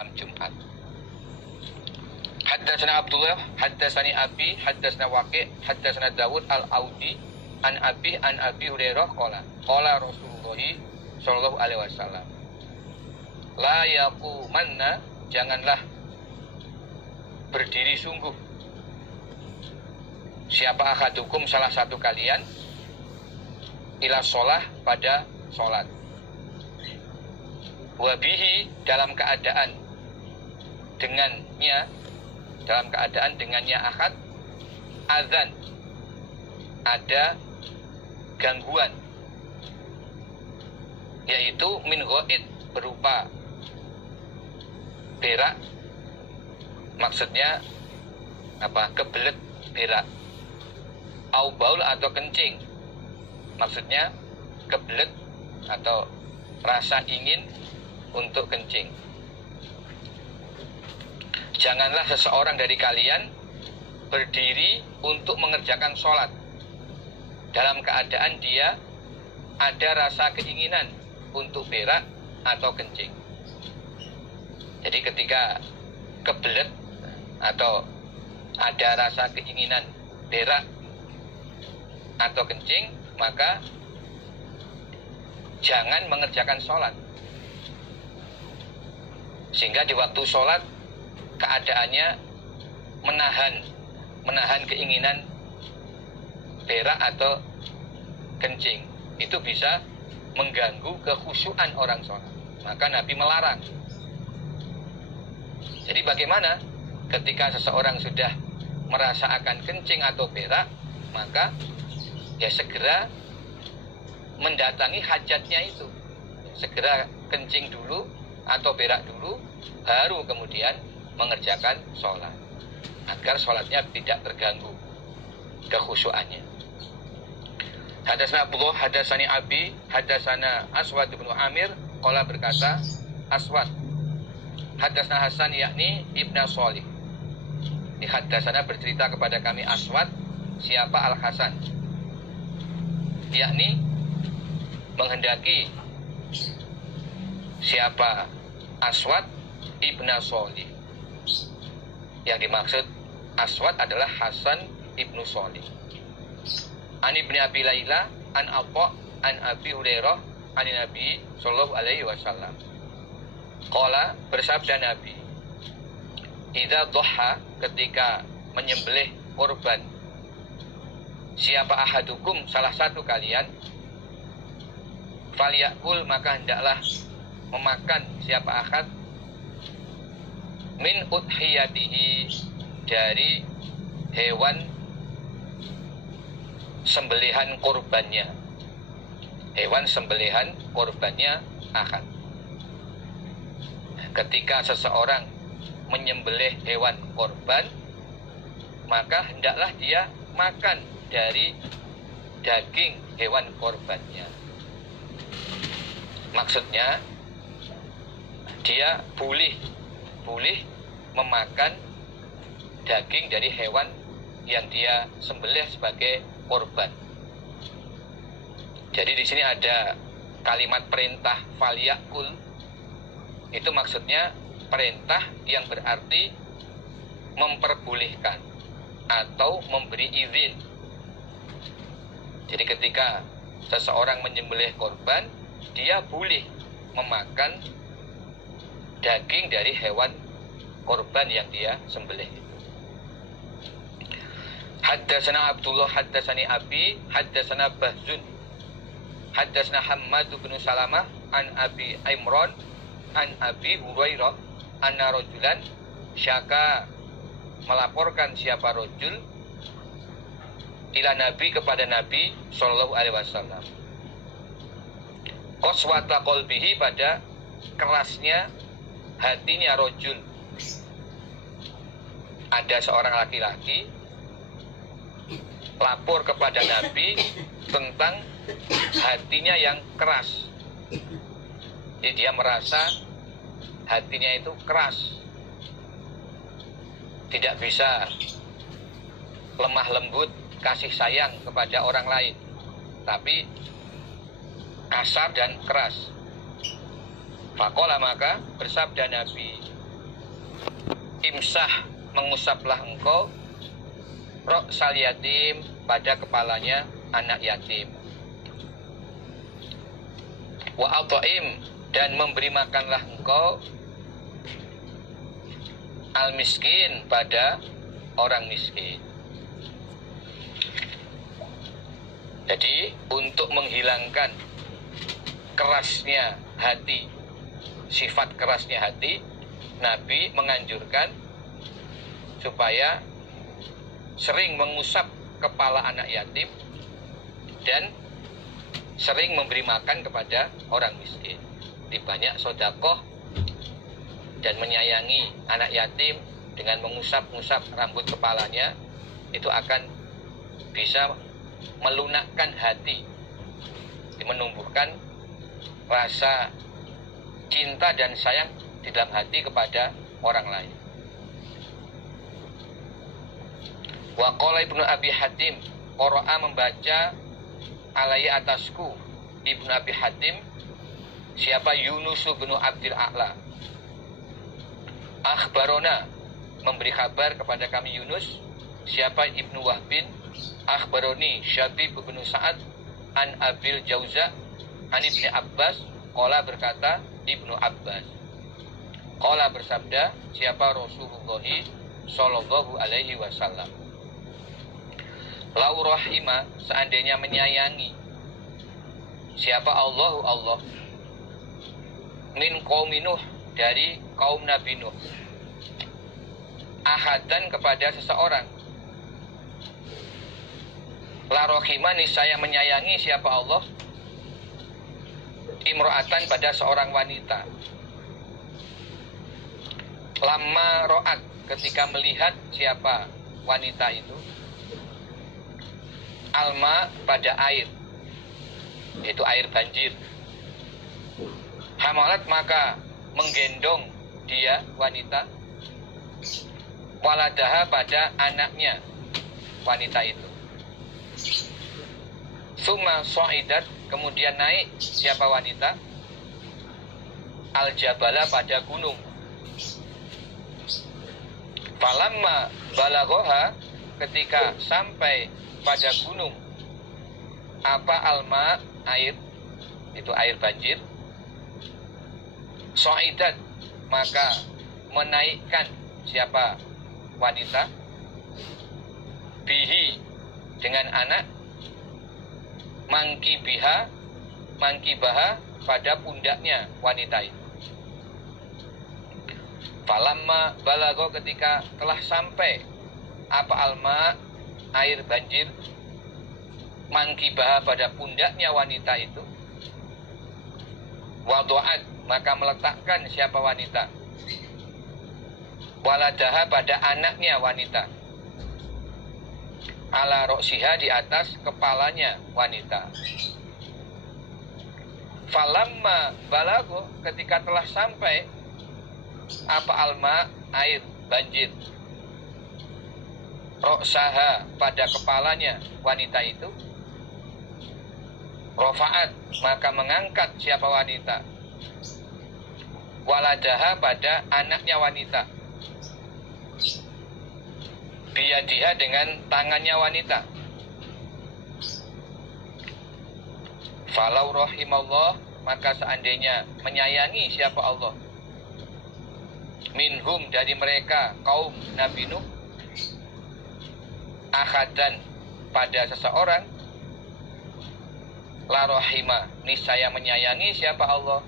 malam Jumat. Haddatsana Abdullah, haddatsani Abi, haddatsana Waqi', haddatsana Dawud al-Audi an Abi Hurairah qala Rasulullah sallallahu alaihi wasallam, la yaqumanna, janganlah berdiri sungguh siapa ahadukum, salah satu kalian, ila sholah, pada sholat, wabihi, dalam keadaan dengannya ahad, azan, ada gangguan, yaitu min ghaid, berupa berak, maksudnya apa, kebelet berak, au baul, atau kencing, maksudnya kebelet atau rasa ingin untuk kencing. Janganlah seseorang dari kalian berdiri untuk mengerjakan sholat dalam keadaan dia ada rasa keinginan untuk berak atau kencing. Jadi ketika kebelet atau ada rasa keinginan berak atau kencing, maka jangan mengerjakan sholat. Sehingga di waktu sholat keadaannya menahan keinginan berak atau kencing, itu bisa mengganggu kekhusyuan orang sholat. Maka Nabi melarang. Jadi bagaimana ketika seseorang sudah merasa akan kencing atau berak, maka ya segera mendatangi hajatnya itu, segera kencing dulu atau berak dulu, baru kemudian mengerjakan sholat, agar sholatnya tidak terganggu kekhusyuannya. Hadatsana Abdullah, hadatsani Abi, hadatsana Aswad bin Amir, qala, berkata Aswad, hadatsana Hasan, yakni Ibnu Shalih. Di hadatsana bercerita kepada kami Aswad, siapa Al-Hasan, yakni menghendaki siapa Aswad Ibnu Shalih. Yang dimaksud Aswad adalah Hasan Ibnu Shalih. An Ibnu Abi Laila an Atha an Abi Hurairah an Nabi sallallahu alaihi wasallam. Qala, bersabda Nabi, idza dhaha, ketika menyembelih kurban, siapa ahadukum, salah satu kalian, falyakul, maka hendaklah memakan siapa ahad, min udhiyatihi, dari hewan sembelihan kurbannya, hewan sembelihan kurbannya ahad. Ketika seseorang menyembelih hewan kurban, maka hendaklah dia makan dari daging hewan kurbannya. Maksudnya dia boleh memakan daging dari hewan yang dia sembelih sebagai korban. Jadi di sini ada kalimat perintah falyakul, itu maksudnya perintah yang berarti memperbolehkan atau memberi izin. Jadi ketika seseorang menyembelih korban, dia boleh memakan daging dari hewan korban yang dia sembelih. Haddatsana Abdullah, haddatsani Abi, haddatsana Bahzun, haddatsana Hammad bin Salamah an Abi Imran an Abi Hurairah anna rajulan syaka, melaporkan siapa rajul, ila Nabi, kepada Nabi sallallahu alaihi wasallam, qaswata qalbihi, pada kerasnya hatinya rajul. Ada seorang laki-laki lapor kepada Nabi tentang hatinya yang keras. Jadi dia merasa hatinya itu keras, tidak bisa lemah lembut kasih sayang kepada orang lain, tapi kasar dan keras. Faqala, maka bersabda Nabi imsah, mengusaplah engkau ra'sal yatim, pada kepalanya anak yatim. Wa at'im, dan memberi makanlah engkau al miskin, pada orang miskin. Jadi untuk menghilangkan kerasnya hati, sifat kerasnya hati, Nabi menganjurkan supaya sering mengusap kepala anak yatim dan sering memberi makan kepada orang miskin. Di banyak sedekah dan menyayangi anak yatim dengan mengusap-ngusap rambut kepalanya, itu akan bisa melunakkan hati, menumbuhkan rasa cinta dan sayang di dalam hati kepada orang lain. Wa qala Ibnu Abi Hatim, qara'a membaca alai atasku Ibnu Abi Hatim, siapa? Yunus bin Abdul A'la. Akhbarona, memberi kabar kepada kami Yunus, siapa? Ibnu Wahbin. Akhbaroni Syabib bin Sa'ad an Abil Jauza an Ibni Abbas, qala berkata Ibnu Abbas, qala bersabda siapa? Rasulullah sallallahu alaihi wasallam, lau rahima, seandainya menyayangi siapa? Allah min qaumi Nuh, dari kaum Nabi Nuh, ahadan, kepada seseorang, la rahima, niscaya menyayangi siapa Allah imro'atan, pada seorang wanita, lama ro'at, ketika melihat siapa wanita itu, alma, pada air, yaitu air banjir, hamalat, maka menggendong dia wanita, waladaha, pada anaknya wanita itu, summa so'idat, kemudian naik siapa wanita, al-jabala, pada gunung, falamma balaghoha, ketika sampai pada gunung, apa? Alma, air, itu air banjir, so'idat, maka menaikkan siapa wanita, bihi, dengan anak, mangkibaha, pada pundaknya wanita itu. Falamma balago, ketika telah sampai apa? Alma, air banjir, mangkibaha, pada pundaknya wanita itu, wadu'at, maka meletakkan siapa wanita, waladaha, pada anaknya wanita, ala roksiha, di atas kepalanya wanita. Falamma balago, ketika telah sampai apa? Alma, air banjir, roksaha, pada kepalanya wanita itu, rofaat, maka mengangkat siapa wanita, waladaha, pada anaknya wanita, biyadiha, dengan tangannya wanita. Falau rahimallah, maka seandainya menyayangi siapa Allah, minhum, dari mereka kaum Nabi Nuh, akhadan, pada seseorang, la rahima, niscaya menyayangi siapa Allah,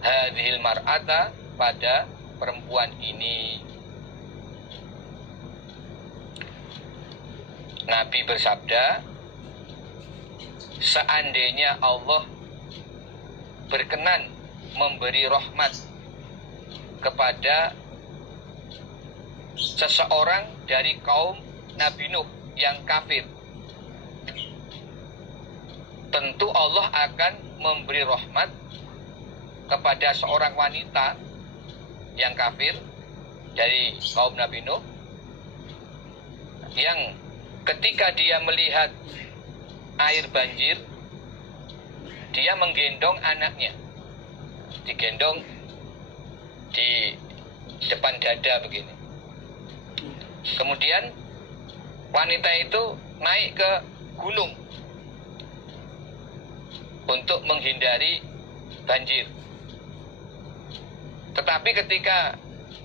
hadhil mar'ata, pada perempuan ini. Nabi bersabda, seandainya Allah berkenan memberi rahmat kepada seseorang dari kaum Nabi Nuh yang kafir, tentu Allah akan memberi rahmat kepada seorang wanita yang kafir dari kaum Nabi Nuh, yang ketika dia melihat air banjir, dia menggendong anaknya, digendong di depan dada begini. Kemudian wanita itu naik ke gunung untuk menghindari banjir. Tetapi ketika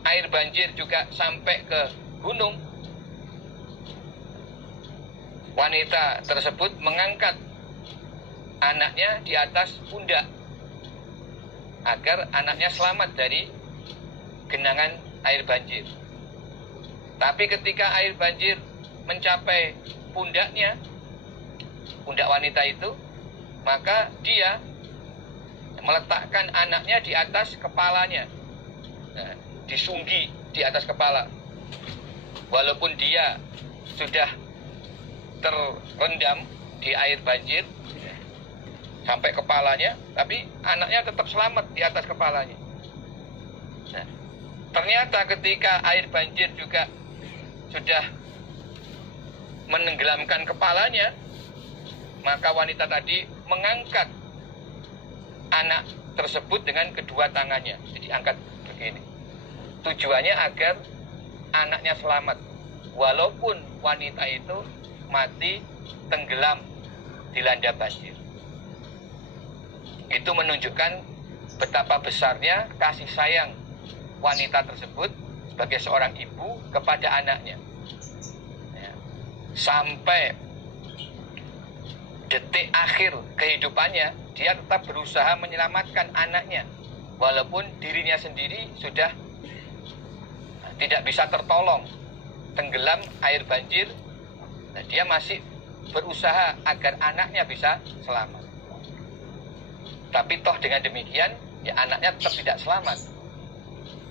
air banjir juga sampai ke gunung, wanita tersebut mengangkat anaknya di atas pundak agar anaknya selamat dari genangan air banjir. Tapi ketika air banjir mencapai pundaknya, pundak wanita itu, maka dia meletakkan anaknya di atas kepalanya. Nah, disunggi di atas kepala. Walaupun dia sudah terendam di air banjir sampai kepalanya, tapi anaknya tetap selamat di atas kepalanya. Nah, ternyata ketika air banjir juga sudah menenggelamkan kepalanya, maka wanita tadi mengangkat anak tersebut dengan kedua tangannya. Jadi angkat begini. Tujuannya agar anaknya selamat. Walaupun wanita itu mati tenggelam dilanda banjir. Itu menunjukkan betapa besarnya kasih sayang wanita tersebut sebagai seorang ibu kepada anaknya. Ya. Sampai detik akhir kehidupannya, dia tetap berusaha menyelamatkan anaknya. Walaupun dirinya sendiri sudah tidak bisa tertolong, tenggelam air banjir, nah, dia masih berusaha agar anaknya bisa selamat. Tapi toh dengan demikian, ya anaknya tetap tidak selamat.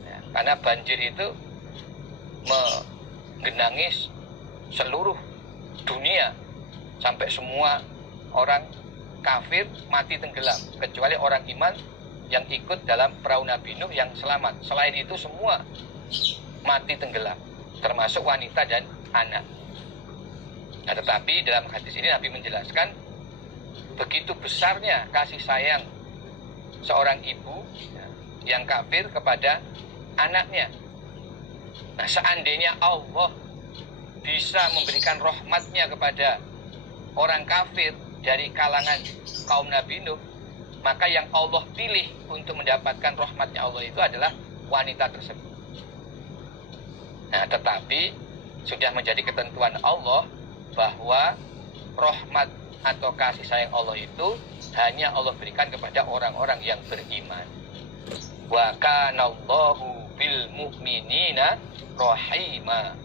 Ya, karena banjir itu menggenangi seluruh dunia, sampai semua orang kafir mati tenggelam, kecuali orang iman yang ikut dalam perahu Nabi Nuh yang selamat. Selain itu semua mati tenggelam, termasuk wanita dan anak. Nah, tetapi dalam hadis ini Nabi menjelaskan begitu besarnya kasih sayang seorang ibu yang kafir kepada anaknya. Nah, seandainya Allah bisa memberikan rahmatnya kepada orang kafir dari kalangan kaum Nabi Nuh, maka yang Allah pilih untuk mendapatkan rahmatnya Allah itu adalah wanita tersebut. Nah, tetapi sudah menjadi ketentuan Allah bahwa rahmat atau kasih sayang Allah itu hanya Allah berikan kepada orang-orang yang beriman. Wa kanallahu bil mu'minina rahima.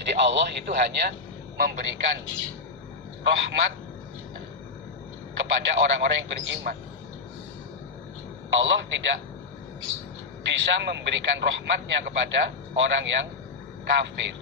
Jadi Allah itu hanya memberikan rahmat kepada orang-orang yang beriman. Allah tidak bisa memberikan rahmatnya kepada orang yang kafir.